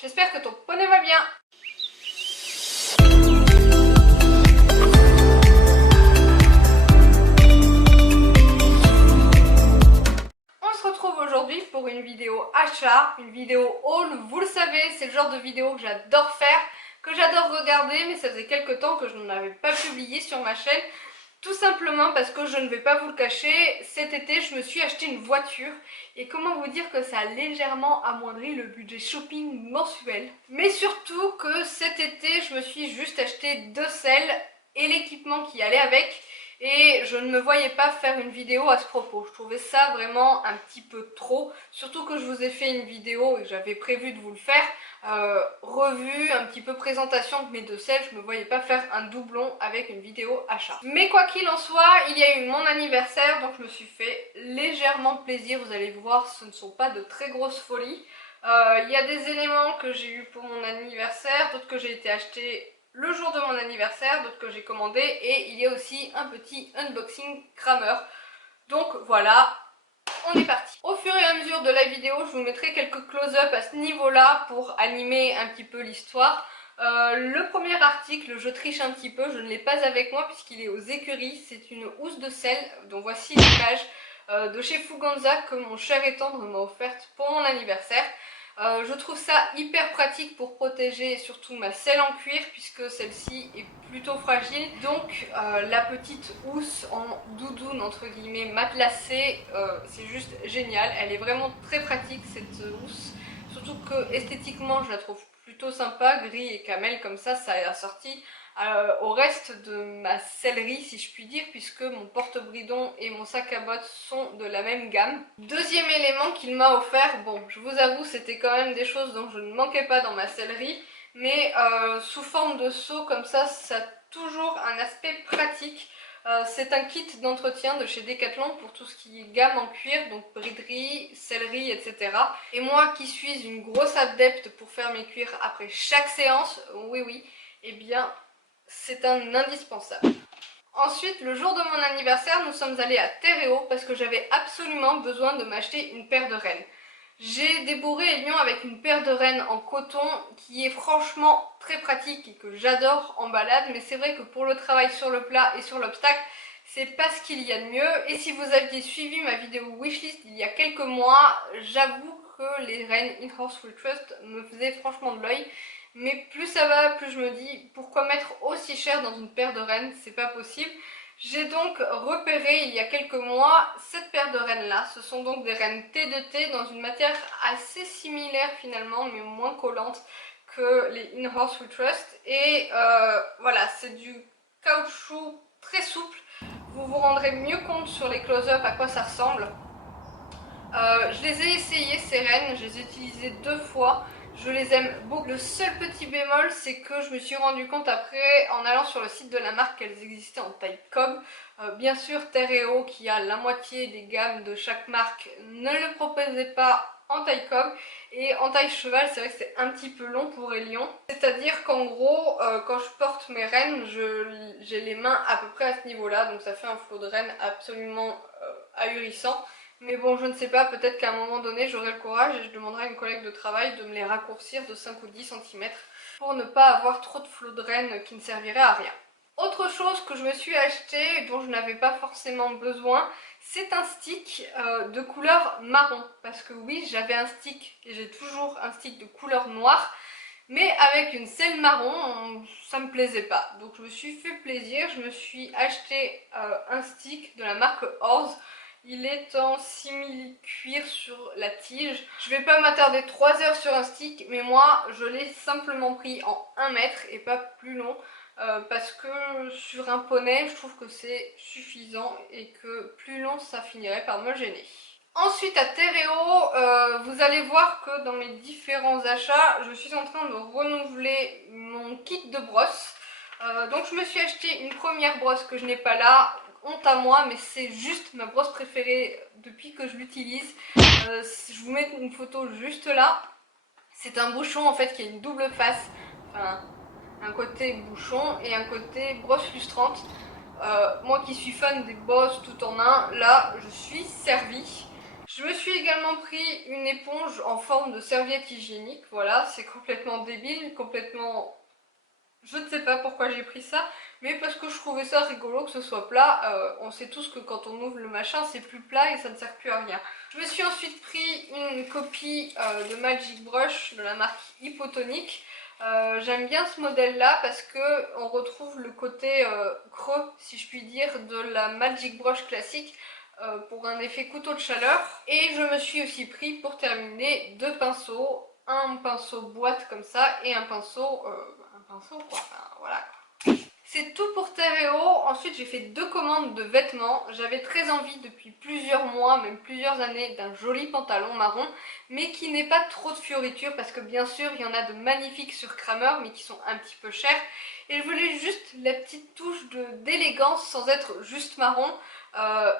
j'espère que ton poney va bien. On se retrouve aujourd'hui pour une vidéo achat, une vidéo haul. Vous le savez, c'est le genre de vidéo que j'adore faire, que j'adore regarder, mais ça faisait quelques temps que je n'en avais pas publié sur ma chaîne. Tout simplement parce que je ne vais pas vous le cacher, cet été je me suis acheté une voiture et comment vous dire que ça a légèrement amoindri le budget shopping mensuel. Mais surtout que cet été je me suis juste acheté 2 selles et l'équipement qui allait avec et je ne me voyais pas faire une vidéo à ce propos. Je trouvais ça vraiment un petit peu trop, surtout que je vous ai fait une vidéo et j'avais prévu de vous le faire. Revue, un petit peu présentation de mes 2 selles, je me voyais pas faire un doublon avec une vidéo achat. Mais quoi qu'il en soit, il y a eu mon anniversaire, donc je me suis fait légèrement plaisir. Vous allez voir, ce ne sont pas de très grosses folies. Il y a des éléments que j'ai eu pour mon anniversaire, d'autres que j'ai été acheter le jour de mon anniversaire, d'autres que j'ai commandé, et il y a aussi un petit unboxing crameur. Donc voilà, on est parti. Au fur et à mesure de la vidéo, je vous mettrai quelques close-up à ce niveau-là pour animer un petit peu l'histoire. Le premier article, je triche un petit peu, je ne l'ai pas avec moi puisqu'il est aux écuries. C'est une housse de sel dont voici l'image de chez Fuganza que mon cher et tendre m'a offerte pour mon anniversaire. Je trouve ça hyper pratique pour protéger surtout ma selle en cuir puisque celle-ci est plutôt fragile. Donc la petite housse en doudoune entre guillemets matelassée, c'est juste génial. Elle est vraiment très pratique cette housse. Surtout que esthétiquement je la trouve plutôt sympa, gris et camel comme ça est assorti au reste de ma sellerie si je puis dire, puisque mon porte-bridon et mon sac à bottes sont de la même gamme. Deuxième élément qu'il m'a offert, bon je vous avoue c'était quand même des choses dont je ne manquais pas dans ma sellerie, mais sous forme de seau comme ça a toujours un aspect pratique. C'est un kit d'entretien de chez Decathlon pour tout ce qui est gamme en cuir, donc briderie, sellerie, etc. Et moi qui suis une grosse adepte pour faire mes cuirs après chaque séance, oui, eh bien c'est un indispensable. Ensuite, le jour de mon anniversaire, nous sommes allés à Terreo parce que j'avais absolument besoin de m'acheter une paire de rennes. J'ai débourré Lyon avec une paire de rennes en coton qui est franchement très pratique et que j'adore en balade, mais c'est vrai que pour le travail sur le plat et sur l'obstacle, c'est pas ce qu'il y a de mieux. Et si vous aviez suivi ma vidéo wishlist il y a quelques mois, j'avoue que les rennes In-Horse Full Trust me faisaient franchement de l'œil. Mais plus ça va, plus je me dis pourquoi mettre aussi cher dans une paire de rennes, c'est pas possible. J'ai donc repéré il y a quelques mois cette paire de rennes là. Ce sont donc des rennes T2T dans une matière assez similaire finalement mais moins collante que les In-Horse Full Trust. Et voilà, c'est du caoutchouc très souple. Vous vous rendrez mieux compte sur les close-up à quoi ça ressemble. Je les ai essayés ces rennes, je les ai utilisées 2 fois. Je les aime beaucoup. Le seul petit bémol, c'est que je me suis rendu compte après, en allant sur le site de la marque, qu'elles existaient en taille cob. Bien sûr, Terreo, qui a la moitié des gammes de chaque marque, ne le proposait pas en taille cob. Et en taille cheval, c'est vrai que c'est un petit peu long pour Elion. C'est-à-dire qu'en gros, quand je porte mes rennes, j'ai les mains à peu près à ce niveau-là. Donc ça fait un flot de rennes absolument ahurissant. Mais bon, je ne sais pas, peut-être qu'à un moment donné, j'aurai le courage et je demanderai à une collègue de travail de me les raccourcir de 5 ou 10 cm pour ne pas avoir trop de flots de rennes qui ne serviraient à rien. Autre chose que je me suis acheté dont je n'avais pas forcément besoin, c'est un stick de couleur marron. Parce que oui, j'avais un stick et j'ai toujours un stick de couleur noire. Mais avec une selle marron, ça me plaisait pas. Donc je me suis fait plaisir, je me suis acheté un stick de la marque Horse. Il est en simili cuir sur la tige. Je vais pas m'attarder 3 heures sur un stick, mais moi je l'ai simplement pris en 1 mètre et pas plus long. Parce que sur un poney, je trouve que c'est suffisant et que plus long ça finirait par me gêner. Ensuite à Terreo, vous allez voir que dans mes différents achats, je suis en train de renouveler mon kit de brosse. Donc je me suis acheté une première brosse que je n'ai pas là. Honte à moi, mais c'est juste ma brosse préférée depuis que je l'utilise. Je vous mets une photo juste là. C'est un bouchon en fait qui a une double face. Enfin, un côté bouchon et un côté brosse lustrante. Moi qui suis fan des bosses tout en un, là je suis servie. Je me suis également pris une éponge en forme de serviette hygiénique. Voilà, c'est complètement débile, complètement... Je ne sais pas pourquoi j'ai pris ça, mais parce que je trouvais ça rigolo que ce soit plat. On sait tous que quand on ouvre le machin, c'est plus plat et ça ne sert plus à rien. Je me suis ensuite pris une copie de Magic Brush de la marque Hypotonic. J'aime bien ce modèle là parce que on retrouve le côté creux, si je puis dire, de la Magic Brush classique pour un effet couteau de chaleur. Et je me suis aussi pris pour terminer deux pinceaux, un pinceau boîte comme ça et un pinceau quoi, enfin, voilà. C'est tout pour Théréo. Ensuite j'ai fait deux commandes de vêtements. J'avais très envie depuis plusieurs mois, même plusieurs années, d'un joli pantalon marron, mais qui n'ait pas trop de fioritures parce que bien sûr il y en a de magnifiques sur Kramer mais qui sont un petit peu chers. Et je voulais juste la petite touche d'élégance sans être juste marron.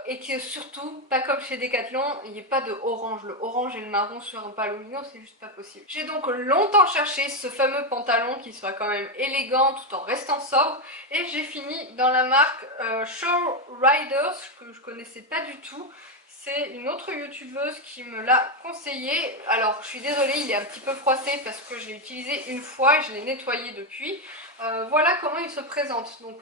Et que surtout, pas comme chez Decathlon, il n'y ait pas de orange. Le orange et le marron sur un palomino, c'est juste pas possible. J'ai donc longtemps cherché ce fameux pantalon qui soit quand même élégant tout en restant sobre. Et j'ai fini dans la marque Show Riders, que je connaissais pas du tout. C'est une autre youtubeuse qui me l'a conseillé. Alors je suis désolée, il est un petit peu froissé parce que je l'ai utilisé une fois et je l'ai nettoyé depuis. Voilà comment il se présente. Donc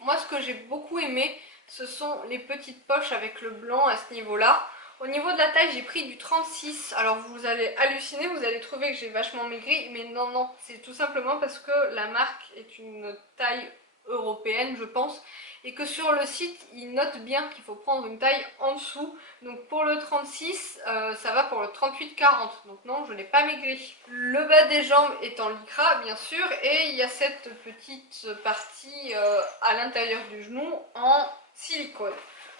moi ce que j'ai beaucoup aimé, ce sont les petites poches avec le blanc à ce niveau-là. Au niveau de la taille, j'ai pris du 36. Alors vous allez halluciner, vous allez trouver que j'ai vachement maigri. Mais non, non, c'est tout simplement parce que la marque est une taille européenne, je pense. Et que sur le site, ils notent bien qu'il faut prendre une taille en dessous. Donc pour le 36, ça va pour le 38-40. Donc non, je n'ai pas maigri. Le bas des jambes est en lycra, bien sûr. Et il y a cette petite partie à l'intérieur du genou en silicone.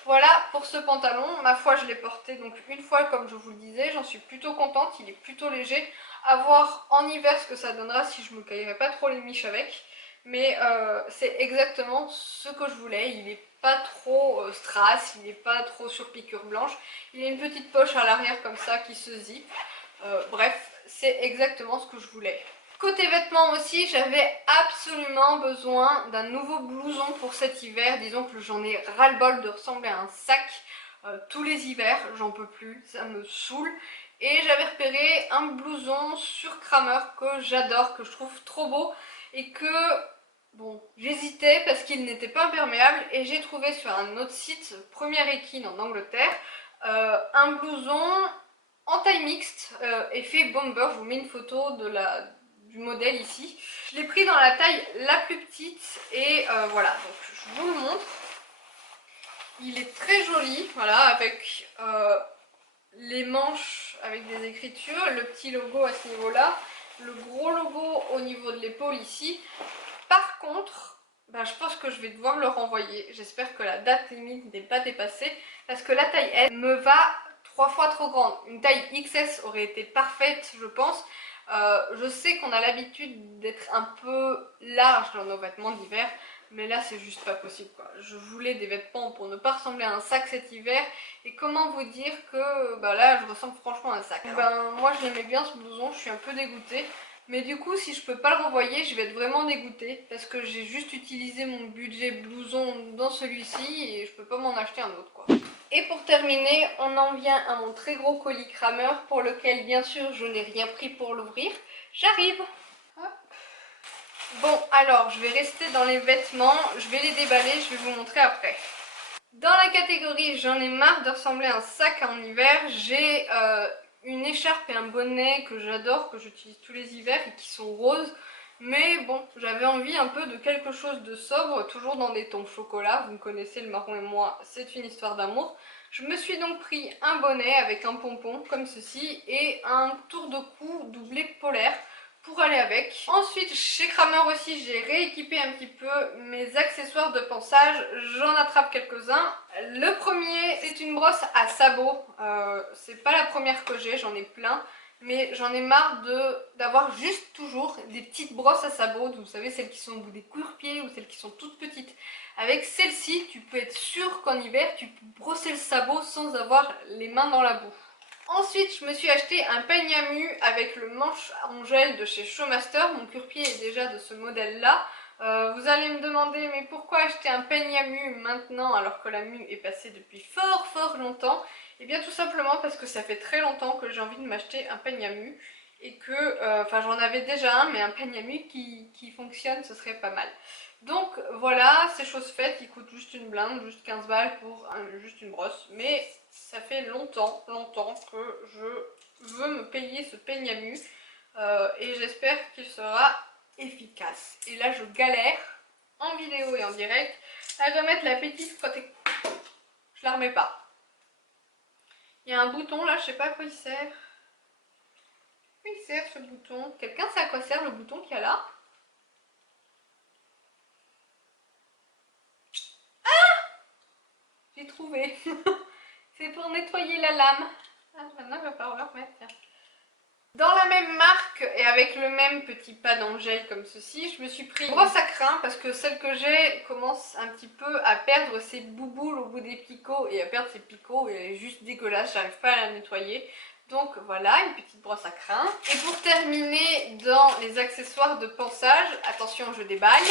Voilà pour ce pantalon. Ma foi, je l'ai porté donc une fois comme je vous le disais. J'en suis plutôt contente. Il est plutôt léger. À voir en hiver ce que ça donnera si je me caillerai pas trop les miches avec. Mais c'est exactement ce que je voulais. Il n'est pas trop strass, il n'est pas trop sur piqûre blanche. Il a une petite poche à l'arrière comme ça qui se zippe. Bref, c'est exactement ce que je voulais. Côté vêtements aussi, j'avais absolument besoin d'un nouveau blouson pour cet hiver. Disons que j'en ai ras-le-bol de ressembler à un sac tous les hivers. J'en peux plus, ça me saoule. Et j'avais repéré un blouson sur Kramer que j'adore, que je trouve trop beau. Et que, bon, j'hésitais parce qu'il n'était pas imperméable. Et j'ai trouvé sur un autre site, Première Équine en Angleterre, un blouson en taille mixte, effet bomber. Je vous mets une photo du modèle ici. Je l'ai pris dans la taille la plus petite et voilà, donc je vous le montre. Il est très joli, voilà, avec les manches avec des écritures, le petit logo à ce niveau-là, le gros logo au niveau de l'épaule ici. Par contre, ben, je pense que je vais devoir le renvoyer. J'espère que la date limite n'est pas dépassée parce que la taille S me va 3 fois trop grande. Une taille XS aurait été parfaite, je pense. Je sais qu'on a l'habitude d'être un peu large dans nos vêtements d'hiver, mais là c'est juste pas possible quoi. Je voulais des vêtements pour ne pas ressembler à un sac cet hiver, et comment vous dire que bah là je ressemble franchement à un sac. Ben moi je l'aimais bien ce blouson, je suis un peu dégoûtée. Mais du coup, si je peux pas le renvoyer, je vais être vraiment dégoûtée parce que j'ai juste utilisé mon budget blouson dans celui-ci et je peux pas m'en acheter un autre quoi. Et pour terminer, on en vient à mon très gros colis Kramer pour lequel bien sûr je n'ai rien pris pour l'ouvrir. J'arrive. Bon alors, je vais rester dans les vêtements, je vais les déballer, je vais vous montrer après. Dans la catégorie j'en ai marre de ressembler à un sac en hiver, j'ai une écharpe et un bonnet que j'adore, que j'utilise tous les hivers et qui sont roses. Mais bon, j'avais envie un peu de quelque chose de sobre, toujours dans des tons chocolat. Vous me connaissez, le marron et moi, c'est une histoire d'amour. Je me suis donc pris un bonnet avec un pompon comme ceci et un tour de cou doublé polaire pour aller avec. Ensuite, chez Kramer aussi, j'ai rééquipé un petit peu mes accessoires de ponçage. J'en attrape quelques-uns. Le premier, c'est une brosse à sabots. C'est pas la première que j'ai, j'en ai plein. Mais j'en ai marre d'avoir juste toujours des petites brosses à sabots. Vous savez, celles qui sont au bout des courpieds ou celles qui sont toutes petites. Avec celle-ci, tu peux être sûr qu'en hiver, tu peux brosser le sabot sans avoir les mains dans la boue. Ensuite, je me suis acheté un peigne à mue avec le manche en gel de chez Showmaster. Mon curepied est déjà de ce modèle-là. Vous allez me demander, mais pourquoi acheter un peigne à mue maintenant alors que la mue est passée depuis fort longtemps? Et bien tout simplement parce que ça fait très longtemps que j'ai envie de m'acheter un peigne à mu et que, enfin j'en avais déjà un, mais un peigne à mu qui fonctionne, ce serait pas mal. Donc voilà, c'est chose faite, il coûte juste une blinde, juste 15 balles pour juste une brosse, mais ça fait longtemps que je veux me payer ce peigne à mu et j'espère qu'il sera efficace. Et là je galère en vidéo et en direct à remettre la petite protection. Je la remets pas. Il y a un bouton là, je sais pas à quoi il sert. À quoi il sert ce bouton? Quelqu'un sait à quoi sert le bouton qu'il y a là? J'ai trouvé. C'est pour nettoyer la lame. Ah, maintenant il va falloir le remettre, tiens. Dans la même marque et avec le même petit pad en gel comme ceci, je me suis pris une brosse à crin parce que celle que j'ai commence un petit peu à perdre ses bouboules au bout des picots et à perdre ses picots et elle est juste dégueulasse, j'arrive pas à la nettoyer. Donc voilà, une petite brosse à crin. Et pour terminer, dans les accessoires de ponçage, attention je déballe,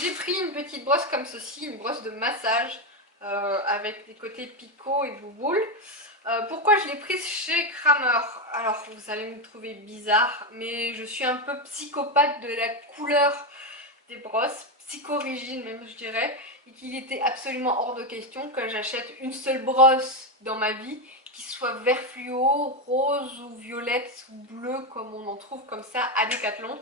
j'ai pris une petite brosse comme ceci, une brosse de massage avec des côtés picots et bouboules. Pourquoi je l'ai prise chez Kramer? Alors vous allez me trouver bizarre, mais je suis un peu psychopathe de la couleur des brosses, psychorigide même je dirais, et qu'il était absolument hors de question que j'achète une seule brosse dans ma vie qui soit vert fluo, rose ou violette ou bleu comme on en trouve comme ça à Decathlon.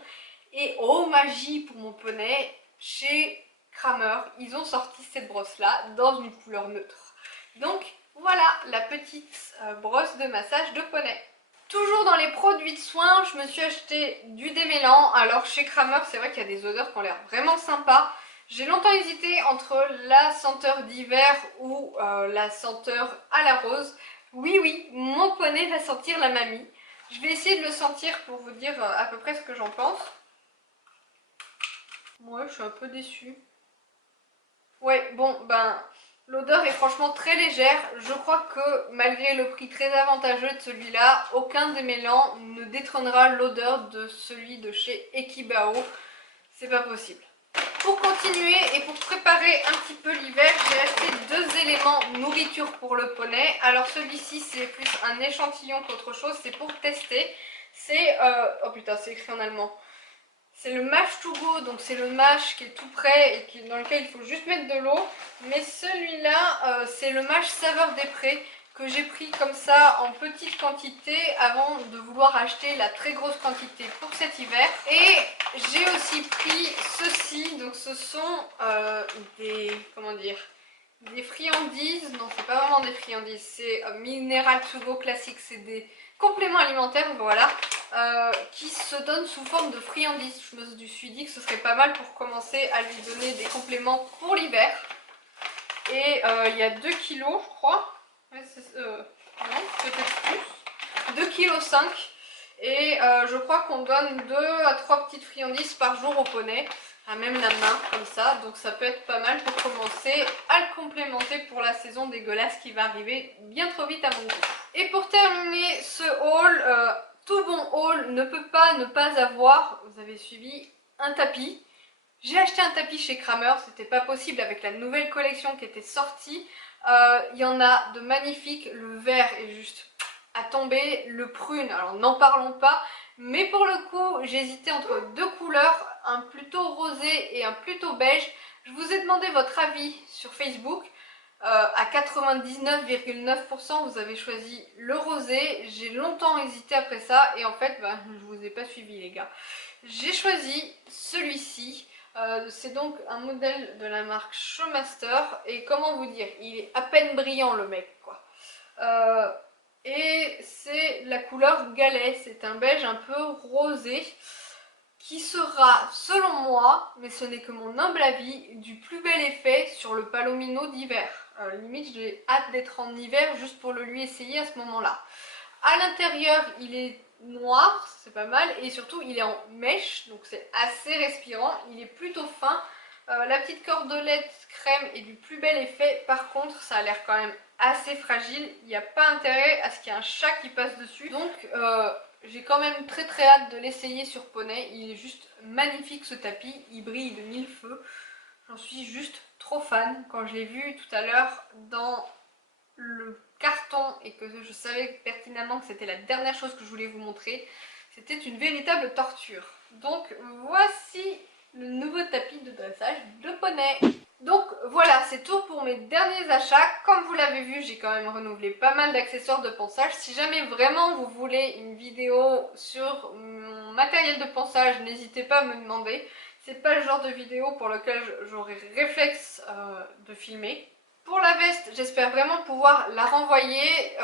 Et oh magie pour mon poney, chez Kramer, ils ont sorti cette brosse là dans une couleur neutre. Donc voilà la petite brosse de massage de poney. Toujours dans les produits de soins, je me suis acheté du démêlant. Alors chez Kramer, c'est vrai qu'il y a des odeurs qui ont l'air vraiment sympas. J'ai longtemps hésité entre la senteur d'hiver ou la senteur à la rose. Oui, oui, mon poney va sentir la mamie. Je vais essayer de le sentir pour vous dire à peu près ce que j'en pense. Ouais, je suis un peu déçue. Ouais, bon, ben, l'odeur est franchement très légère. Je crois que malgré le prix très avantageux de celui-là, aucun démêlant ne détrônera l'odeur de celui de chez Ekibao. C'est pas possible. Pour continuer et pour préparer un petit peu l'hiver, j'ai acheté 2 éléments nourriture pour le poney. Alors celui-ci c'est plus un échantillon qu'autre chose, c'est pour tester. C'est... oh putain, c'est écrit en allemand. C'est le mash to go, donc c'est le mash qui est tout prêt et dans lequel il faut juste mettre de l'eau. Mais celui-là, c'est le mash saveur des prés que j'ai pris comme ça en petite quantité avant de vouloir acheter la très grosse quantité pour cet hiver. Et j'ai aussi pris ceci, donc ce sont comment dire, des friandises, non c'est pas vraiment des friandises, c'est Mineral to go classique, c'est des compléments alimentaires, voilà, qui se donnent sous forme de friandises. Je me suis dit que ce serait pas mal pour commencer à lui donner des compléments pour l'hiver. Et il y a 2 kilos je crois, ouais, non peut-être plus, 2,5 kg. Et je crois qu'on donne 2 à 3 petites friandises par jour au poney, à même la main comme ça, donc ça peut être pas mal pour commencer à le complémenter pour la saison dégueulasse qui va arriver bien trop vite à mon goût. Et pour terminer ce haul, tout bon haul ne peut pas ne pas avoir, vous avez suivi, un tapis. J'ai acheté un tapis chez Kramer, c'était pas possible avec la nouvelle collection qui était sortie. Il y en a de magnifiques, le vert est juste à tomber, le prune, alors n'en parlons pas. Mais pour le coup, j'hésitais entre 2 couleurs, un plutôt rosé et un plutôt beige. Je vous ai demandé votre avis sur Facebook. À 99,9% vous avez choisi le rosé. J'ai longtemps hésité après ça et en fait, bah, je vous ai pas suivi les gars. J'ai choisi celui-ci. C'est donc un modèle de la marque Showmaster et comment vous dire, il est à peine brillant le mec quoi. Et c'est la couleur galet, c'est un beige un peu rosé qui sera, selon moi, mais ce n'est que mon humble avis, du plus bel effet sur le palomino d'hiver. Limite, j'ai hâte d'être en hiver juste pour le lui essayer à ce moment-là. À l'intérieur, il est noir, c'est pas mal, et surtout il est en mèche, donc c'est assez respirant, il est plutôt fin. La petite cordelette crème est du plus bel effet, par contre ça a l'air quand même assez fragile, il n'y a pas intérêt à ce qu'il y ait un chat qui passe dessus, donc j'ai quand même très hâte de l'essayer sur poney. Il est juste magnifique ce tapis, il brille de mille feux, j'en suis juste trop fan. Quand je l'ai vu tout à l'heure dans le carton et que je savais pertinemment que c'était la dernière chose que je voulais vous montrer, c'était une véritable torture. Donc voici le nouveau tapis de dressage de poney. Donc voilà, c'est tout pour mes derniers achats. Comme vous l'avez vu, j'ai quand même renouvelé pas mal d'accessoires de ponçage. Si jamais vraiment vous voulez une vidéo sur mon matériel de ponçage, n'hésitez pas à me demander. C'est pas le genre de vidéo pour lequel j'aurai réflexe de filmer. Pour la veste, j'espère vraiment pouvoir la renvoyer.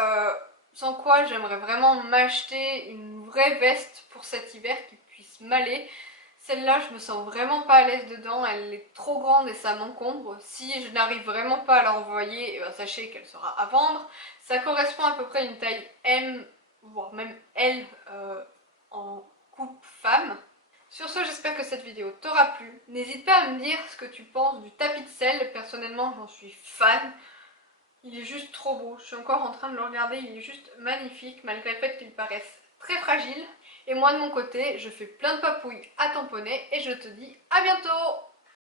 Sans quoi, j'aimerais vraiment m'acheter une vraie veste pour cet hiver qui puisse m'aller. Celle-là, je me sens vraiment pas à l'aise dedans, elle est trop grande et ça m'encombre. Si je n'arrive vraiment pas à la renvoyer, sachez qu'elle sera à vendre. Ça correspond à peu près à une taille M, voire même L en coupe femme. Sur ce, j'espère que cette vidéo t'aura plu. N'hésite pas à me dire ce que tu penses du tapis de sel. Personnellement, j'en suis fan. Il est juste trop beau. Je suis encore en train de le regarder. Il est juste magnifique, malgré le fait qu'il paraisse très fragile. Et moi, de mon côté, je fais plein de papouilles à tamponner et je te dis à bientôt!